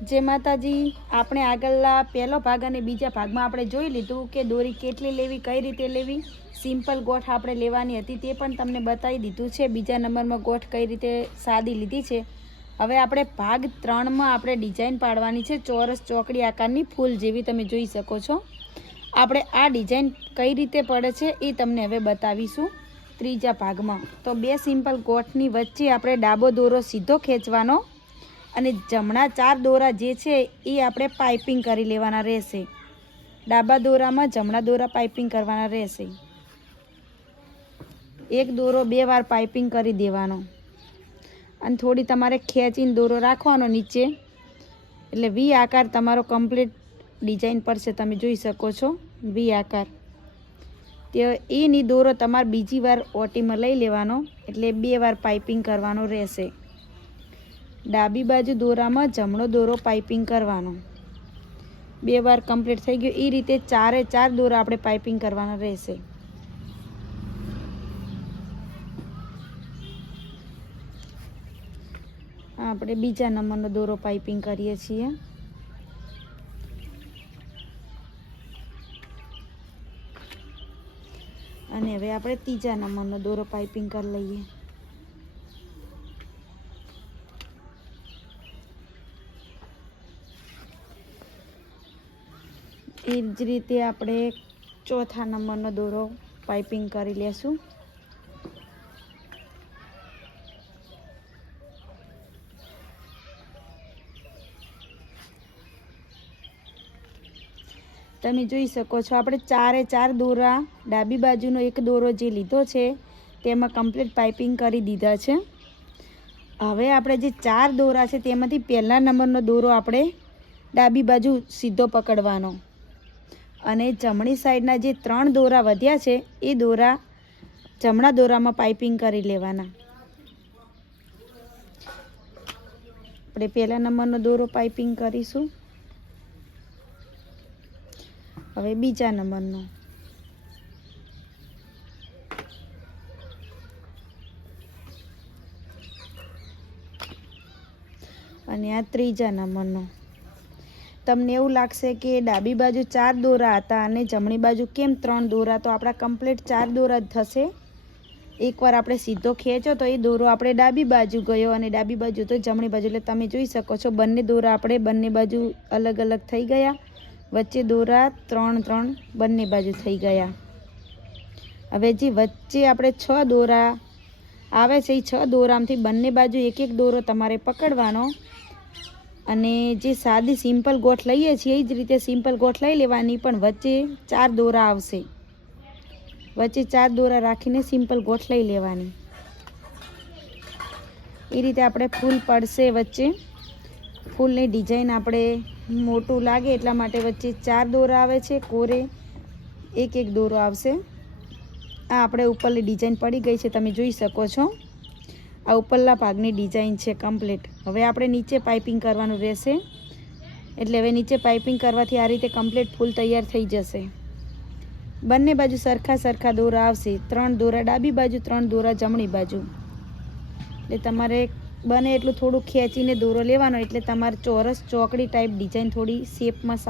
जय माताजी। आपणे आगळला पहलो भाग अने बीजा भागमां आपणे जोई लीधुं के दोरी केटली लेवी, कई रीते लेवी। सिम्पल गोठ आपणे लेवानी हती ते पण तमने बतावी दीधुं छे। बीजा नंबरमां गोठ कई रीते सादी लीधी छे। हवे आपणे भाग 3 मां आपणे डिजाइन पाडवानी छे, चौरस चौकड़ी आकारनी फूल जेवी तमे जोई शको छो। आपणे आ डिजाइन कई रीते पड़े छे ए तमने हवे बतावीशुं त्रीजा भागमां। तो बे सिम्पल गोठनी वच्चे आपणे डाबो दोरो सीधो खेंचवानो અને જમણા 4 દોરા જે છે એ આપણે પાઇપિંગ કરી લેવાના રહેશે। ડાબા દોરામાં જમણા દોરા પાઇપિંગ કરવાના રહેશે। એક દોરો 2 વાર પાઇપિંગ કરી દેવાનો અને થોડી તમારે ખેંચીને દોરો રાખવાનો નીચે, એટલે વી આકાર તમારો કમ્પ્લીટ ડિઝાઇન પર છે। તમે જોઈ શકો છો વી આકાર। તે એની દોરો તમારે બીજી વાર ઓટીમાં લઈ લેવાનો, એટલે 2 વાર પાઇપિંગ કરવાનો રહેશે। डाबी बाजू दोरा में जमणो दोरो पाइपिंग करवानो। 2 बार कम्प्लीट थई गयो। ए रीते 4 दोरा आपणे पाइपिंग करवाना रहेशे। आपणे बीजा नंबरनो दोरो पाइपिंग करीए छीए। अने हवे आपणे तीजा नंबरनो दोरो पाइपिंग कर लईए। એ જ રીતે આપણે ચોથા નંબરનો દોરો પાઇપિંગ કરી લેશું। તમે જોઈ શકો છો આપણે 4 દોરા ડાબી બાજુનો એક દોરો જે લીધો છે તેમાં કમ્પ્લીટ પાઇપિંગ કરી દીધા છે। હવે આપણે જે 4 દોરા છે તેમાંથી પહેલા નંબરનો દોરો આપણે ડાબી બાજુ સીધો પકડવાનો અને જમણી સાઈડના જે 3 દોરા વધ્યા છે એ દોરા જમણા દોરામાં પાઇપિંગ કરી લેવાના। આપણે પહેલા નંબરનો દોરો પાઇપિંગ કરીશું। હવે બીજા નંબરનો, અને આ ત્રીજા નંબરનો। તમને એવું લાગશે કે ડાબી બાજુ 4 દોરા હતા અને જમણી બાજુ કેમ 3 દોરા? તો આપણા કમ્પ્લીટ 4 દોરા જ થશે। એકવાર આપણે સીધો ખેંચો તો એ દોરો આપણે ડાબી બાજુ ગયો અને ડાબી બાજુ તો જમણી બાજુ, એટલે તમે જોઈ શકો છો બંને દોરા આપણે બંને બાજુ અલગ અલગ થઈ ગયા। વચ્ચે દોરા 3 બંને બાજુ થઈ ગયા। હવે જે વચ્ચે આપણે 6 દોરા આવે છે એ 6 દોરામાંથી બંને બાજુ એક એક દોરો તમારે પકડવાનો અને જે સાદી સિમ્પલ ગોઠ લઈએ છીએ એ જ રીતે સિમ્પલ ગોઠ લઈ લેવાની, પણ વચ્ચે 4 દોરા આવશે। વચ્ચે 4 દોરા રાખીને સિમ્પલ ગોઠ લઈ લેવાની। એ રીતે આપણે ફૂલ પડશે। વચ્ચે ફૂલની ડિઝાઇન આપણે મોટું લાગે એટલા માટે વચ્ચે 4 દોરા આવે છે, કોરે એક એક દોરો આવશે। આ આપણે ઉપરની ડિઝાઇન પડી ગઈ છે, તમે જોઈ શકો છો। આ ઉપરના ભાગની ડિઝાઇન છે કમ્પ્લીટ। હવે આપણે નીચે પાઇપિંગ કરવાનું રહેશે, એટલે હવે નીચે પાઇપિંગ કરવાથી આ રીતે કમ્પ્લીટ ફૂલ તૈયાર થઈ જશે। બંને બાજુ સરખા દોરા આવશે। 3 દોરા ડાબી બાજુ, 3 દોરા જમણી બાજુ। એટલે તમારે બને એટલું થોડું ખેંચીને દોરો લેવાનો, એટલે તમારે ચોરસ ચોકડી ટાઈપ ડિઝાઇન થોડી શેપમાં